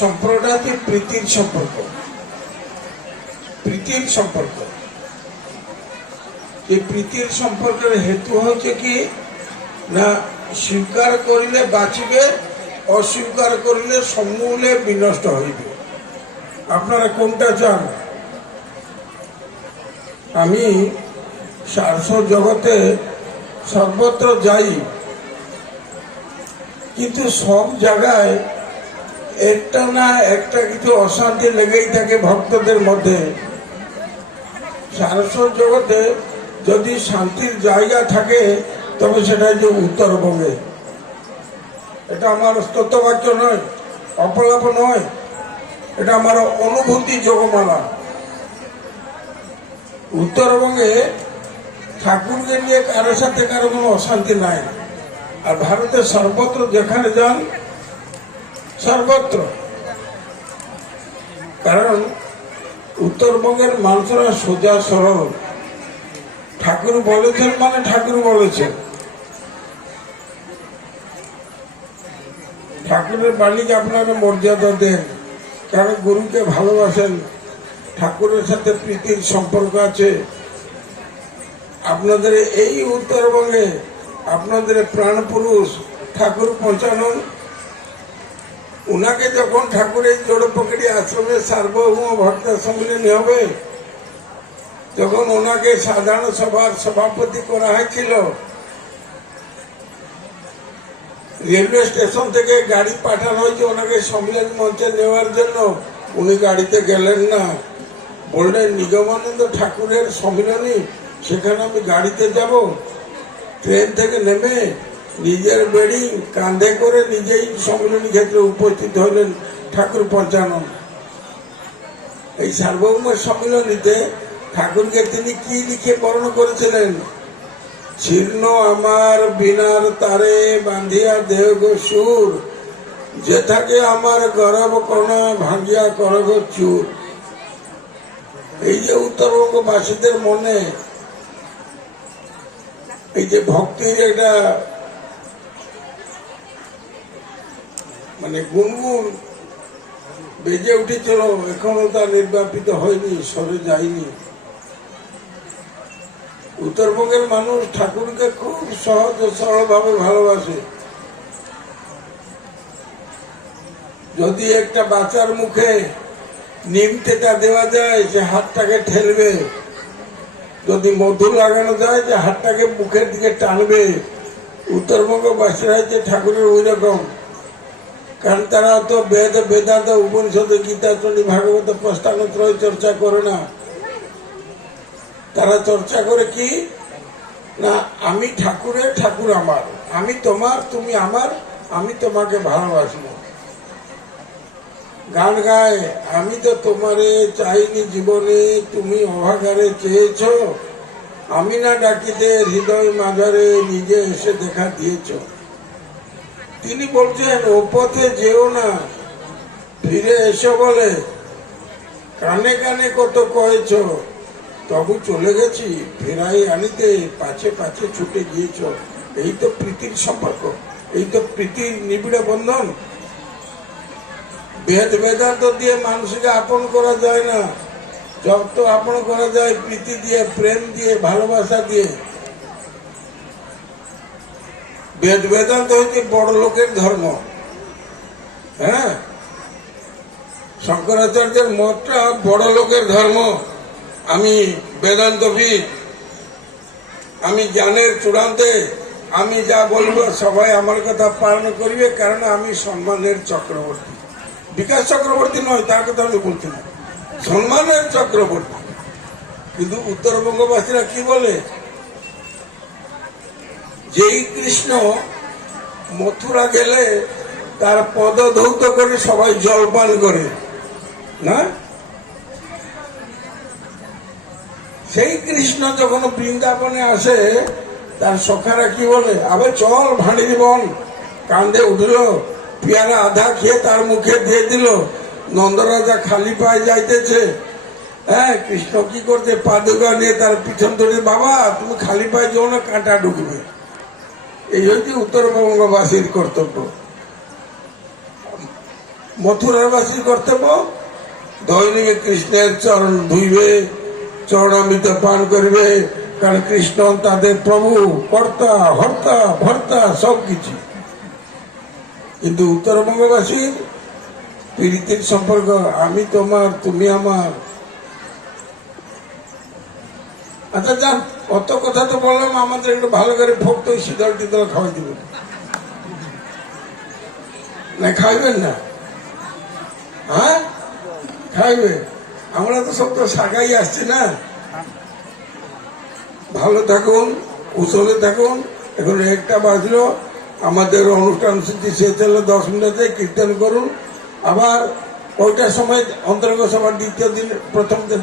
সম্পর্কটা হচ্ছে প্রীতির সম্পর্ক। প্রীতির সম্পর্ক, এই প্রীতির সম্পর্কের হেতু হচ্ছে কি না, স্বীকার করিলে বাঁচিবে, অস্বীকার করিলে সমূলে বিনষ্ট হইবে। আপনারা কোনটা চান? আমি সারস্বত জগতে সর্বত্র যাই, কিন্তু সব জায়গায় একটা না একটা কিছু অশান্তি লেগেই থাকে ভক্তদের মধ্যে। সারস্বত জগতে যদি শান্তির জায়গা থাকে তবে সেটা হচ্ছে উত্তরবঙ্গে। এটা আমার স্তোত্রবাক্য নয়, অপলাপ নয়, এটা আমার অনুভূতি যোগমালা। উত্তরবঙ্গে ঠাকুরকে নিয়ে কারোর সাথে কারো কোনো অশান্তি নাই। আর ভারতের সর্বত্র যেখানে যান, সর্বত্র, কারণ উত্তরবঙ্গের মানুষরা সোজা সরল। ঠাকুর বলেছেন মানে ঠাকুর বলেছেন। ঠাকুরের বাণীকে আপনারা মর্যাদা দেন, কারণ গুরুকে ভালোবাসেন, ঠাকুরের সাথে প্রীতির সম্পর্ক আছে। আপনাদের এই উত্তরবঙ্গে আপনাদের প্রাণ পুরুষ ঠাকুর পঞ্চানন, উনাকে যখন ঠাকুরের জোড়পকড়ি আশ্রমে সার্বভৌম ভক্ত সম্মিলনী হবে, যখন ওনাকে সাধারণ সভার সভাপতি করা হয়েছিল, রেলওয়ে স্টেশন থেকে গাড়ি পাঠানো হয়েছে ওনাকে সম্মেলন মঞ্চে নেওয়ার জন্য। উনি গাড়িতে গেলেন না, বললেন নিগমানন্দ ঠাকুরের সম্মিলনী, সেখানে আমি গাড়িতে যাব। ট্রেন থেকে নেমে নিজের বেডিং কাঁধে করে নিজেই সম্মিলনী ক্ষেত্রে উপস্থিত হলেন ঠাকুর পঞ্চানন। এই সার্বভৌম সম্মিলনীতে ঠাকুরকে তিনি কি লিখে বর্ণন করেছিলেন? ছিন্ন আমার বিনার তারে বাঁধিয়া দেহ গো সুর, যেথাকে আমার গরব কণা ভাঙ্গিয়া করগ চুর। এই যে উত্তরবঙ্গবাসীদের মনে এই যে ভক্তির একটা মানে গুনগুন বেজে উঠেছিল, এখনো তা নির্বাপিত হয়নি, সরে যায়নি। উত্তরবঙ্গের মানুষ ঠাকুরকে খুব সহজ ও সরল ভাবে ভালোবাসে। যদি একটা বাচ্চার মুখে নিম টেকা দেওয়া যায়, সে হাতটাকে ঠেলবে। যদি মধু লাগানো যায়, যে হাতটাকে মুখের দিকে টানবে। উত্তরবঙ্গবাসীরা হচ্ছে ঠাকুরের ওই রকম, কারণ তারা তো বেদ বেদান্ত উপনিষদ গীতা চণ্ডী ভাগবত প্রস্তানত্রয় চর্চা করে না। তারা চর্চা করে কি না, আমি ঠাকুরের, ঠাকুর আমার, আমি তোমার, তুমি আমার, আমি তোমাকে ভালোবাসবো। গান গায়, আমি তো তোমারে চাইনি জীবনে, তুমি অভাগারে চেয়েছ, আমি না ডাকিতে হৃদয় মাঝারে নিজে এসে দেখা দিয়েছ। তিনি বলছেন ও পথে যেও না, ফিরে এসো বলে, কানে কানে কত কয়েছ, তবু চলে গেছি ফেরাই আনিতে, পাছে পাছে ছুটে গিয়েছ। এই তো প্রীতির সম্পর্ক, এই তো প্রীতির নিবিড় বন্ধন। বেদ বেদান্ত দিয়ে মানুষকে আপন করা যায় না, যত আপন করা যায় প্রীতি দিয়ে, প্রেম দিয়ে, ভালোবাসা দিয়ে। বেদ বেদান্ত হচ্ছে বড় লোকের ধর্ম। হ্যাঁ, শঙ্করাচার্যের মতটা বড় লোকের ধর্ম। আমি বেদান্তবিদ, আমি জ্ঞানের চূড়ান্তে, আমি যা বলবো সবাই আমার কথা পালন করিবে, কারণ আমি সম্মানের চক্রবর্তী। বিকাশ চক্রবর্তী নয়, তার কথা আমি বলছি না, সম্মানের চক্রবর্তী। কিন্তু উত্তরবঙ্গবাসীরা কি বলে, যেই কৃষ্ণ মথুরা গেলে তার পদধৌত করে সবাই জলপান করে না, সেই কৃষ্ণ যখন বৃন্দাবনে আসে তার সখারা কি বলে, আবার চল ভাঁড়ি জীবন, কান্দে উঠল, পেয়ারা আধা খেয়ে তার মুখে দিয়ে দিল। নন্দরাজা খালি পায়ে যাইতেছে, হ্যাঁ, কৃষ্ণ কি করছে, পাদুকা নিয়ে তার পিছন ধরে, বাবা তুমি খালি পায়ে যাও না, কাঁটা ঢুকবে। এই হচ্ছে উত্তরবঙ্গবাসীর কর্তব্য। মথুরাবাসীর কর্তব্য দৈনিক কৃষ্ণের চরণ ধুইবে, চরণামৃত পান করবে, কারণ কৃষ্ণ তাদের প্রভু, কর্তা, হর্তা, ভর্তা সবকিছু। কিন্তু উত্তরবঙ্গবাসীর প্রীতির সম্পর্ক আমি তোমার, তুমি আমার। আচ্ছা যান, অত কথা তো বললাম, আমাদের একটু ভালো করে ভোগ তো শীতল টিতল খাওয়াই দিবেন না? খাইবেন না? হ্যাঁ খাইবে। আমরা তো সব তো শাখাই আসছি না। ভালো থাকুন, কুশলে থাকুন। এখন 1টা বাজলো, আমাদের অনুষ্ঠান সূচি শেষ হলো 10 মিনিটে। কীর্তন করুন, আবার ওইটার সময় অন্তর্গ সভার দ্বিতীয় দিন, প্রথম দিন